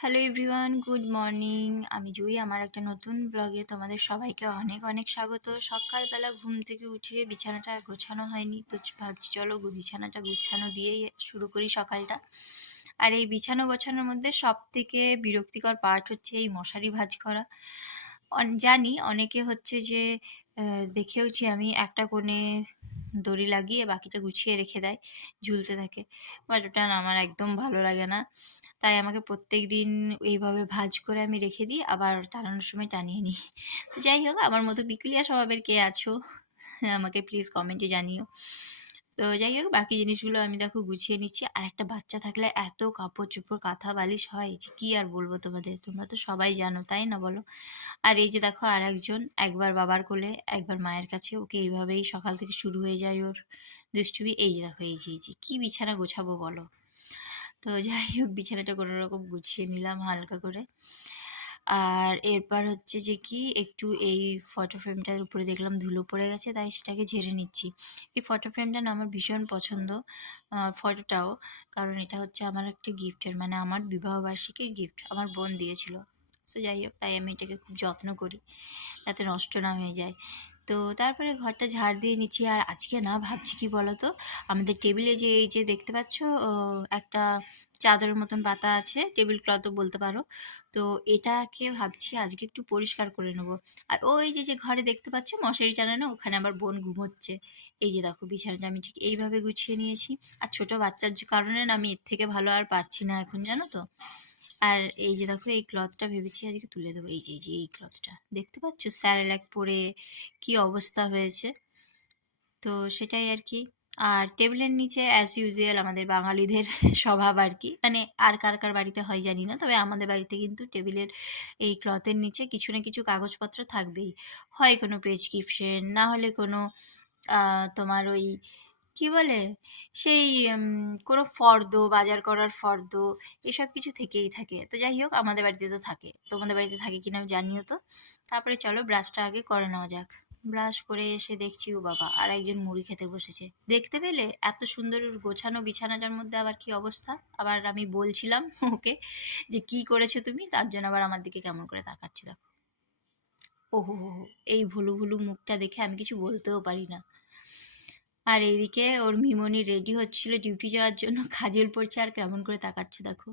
Hello everyone, good morning. আমি জুই। আমার একটা নতুন ব্লগে তোমাদের সবাইকে অনেক অনেক স্বাগত। সকালবেলা ঘুম থেকে উঠে বিছানাটা গোছানো হয়নি, তো ভাবছি চলো বিছানাটা গুছানো দিয়েই শুরু করি সকালটা। আর এই বিছানো গোছানোর মধ্যে সব থেকে বিরক্তিকর পার্ট হচ্ছে এই মশারি ভাঁজ করা। জানি অনেকে হচ্ছে যে দেখেওছি আমি একটা কোণে দড়ি লাগিয়ে বাকিটা গুছিয়ে রেখে দেয়, ঝুলতে থাকে। বাট ওটা না, আমার একদম ভালো লাগে না। তাই আমাকে প্রত্যেকদিন এইভাবে ভাঁজ করে আমি রেখে দিই, আবার টানানোর সময় টানিয়ে নিই। তো যাই হোক, আমার মতো বিকুলিয়া স্বভাবের কে আছো আমাকে প্লিজ কমেন্টে জানিও। তো যাই হোক, বাকি জিনিসগুলো আমি দেখো গুছিয়ে নিচ্ছি। আর একটা বাচ্চা থাকলে এত কাপড় চোপড় কাঁথা বালিশ হয় যে কি আর বলবো তোমাদের, তোমরা তো সবাই জানো, তাই না বলো? আর এই যে দেখো আর একজন, একবার বাবার কোলে একবার মায়ের কাছে, ওকে এইভাবেই সকাল থেকে শুরু হয়ে যায় ওর দুষ্টুমি। এই যে দেখো, এই যে কি বিছানা গোছাবো বলো। তো যাই হোক, বিছানাটা কোনো রকম গুছিয়ে নিলাম হালকা করে। আর এরপর হচ্ছে যে কি, একটু এই ফটো ফ্রেমটার উপরে দেখলাম ধুলো পড়ে গেছে, তাই সেটাকে ঝেড়ে নিচ্ছি। এই ফটো ফ্রেমটা না আমার ভীষণ পছন্দ, ফটোটাও। কারণ এটা হচ্ছে আমার একটা গিফটের, মানে আমার বিবাহবার্ষিকীর গিফট আমার বোন দিয়েছিল। তো যাই হোক, তাই আমি এটাকে খুব যত্ন করি যাতে নষ্ট না হয়ে যায়। তো তারপরে ঘরটা ঝাড় দিয়ে নিচ্ছি। আর আজকে না ভাবছি কি বলতো, আমাদের টেবিলে যে এই যে দেখতে পাচ্ছ একটা চাদরের মতন পাতা আছে, টেবিল ক্লথও বলতে পারো। তো এটাকে ভাবছি আজকে একটু পরিষ্কার করে নেবো। আর ওই যে যে ঘরে দেখতে পাচ্ছ মশারি টানানো, ওখানে আমার বোন ঘুমোচ্ছে। এই যে দেখো, বিছানাটা আমি ঠিক এইভাবে গুছিয়ে নিয়েছি। আর ছোট বাচ্চার কারণে না আমি এর থেকে ভালো আর পারছি না এখন, জানো তো। আর এই যে দেখো, এই ক্লথটা ভেবেছি আজকে তুলে দেবো। এই যে এই ক্লথটা দেখতে পাচ্ছ, স্যারেলাক পরে কি অবস্থা হয়েছে। তো সেটাই আর কি। আর টেবিলের নিচে অ্যাজ ইউজুয়াল আমাদের বাঙালিদের স্বভাব আর কি, মানে আর কার কার বাড়িতে হয় জানি না, তবে আমাদের বাড়িতে কিন্তু টেবিলের এই ক্লথের নিচে কিছু না কিছু কাগজপত্র থাকবেই। হয় কোনো প্রেসক্রিপশন, না হলে কোনো তোমার ওই কি বলে, সেই কোনো ফর্দ, বাজার করার ফর্দ, এসব কিছু থেকেই থাকে। তো যাই হোক, আমাদের বাড়িতে তো থাকে, তোমাদের বাড়িতে থাকে কিনা জানিও তো। তারপরে চলো ব্রাশটা আগে করে নেওয়া যাক। ব্রাশ করে এসে দেখছি, ও বাবা, আর একজন মুড়ি খেতে বসেছে। দেখতে পেলে এত সুন্দর গোছানো বিছানাটার মধ্যে আবার কি অবস্থা। আবার আমি বলছিলাম ওকে যে কি করেছো তুমি, তার জন্য আবার আমার দিকে কেমন করে তাকাচ্ছে দেখো। ওহো হো হো, এই ভুলু ভুলু মুখটা দেখে আমি কিছু বলতেও পারি না। আর এইদিকে ওর মিমনি রেডি হচ্ছিল ডিউটি যাওয়ার জন্য, কাজল পড়ছে আর কেমন করে তাকাচ্ছে দেখো।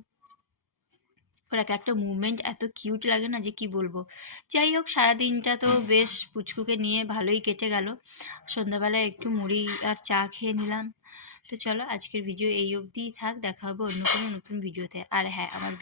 ওর এক একটা মুভমেন্ট এত কিউট লাগে না যে কি বলবো। যাই হোক, সারাদিনটা তো বেশ পুচকুকে নিয়ে ভালোই কেটে গেল। সন্ধ্যাবেলায় একটু মুড়ি আর চা খেয়ে নিলাম। তো চলো, আজকের ভিডিও এই অবধিই থাক। দেখা হবে অন্য কোনো নতুন ভিডিওতে। আর হ্যাঁ, আমার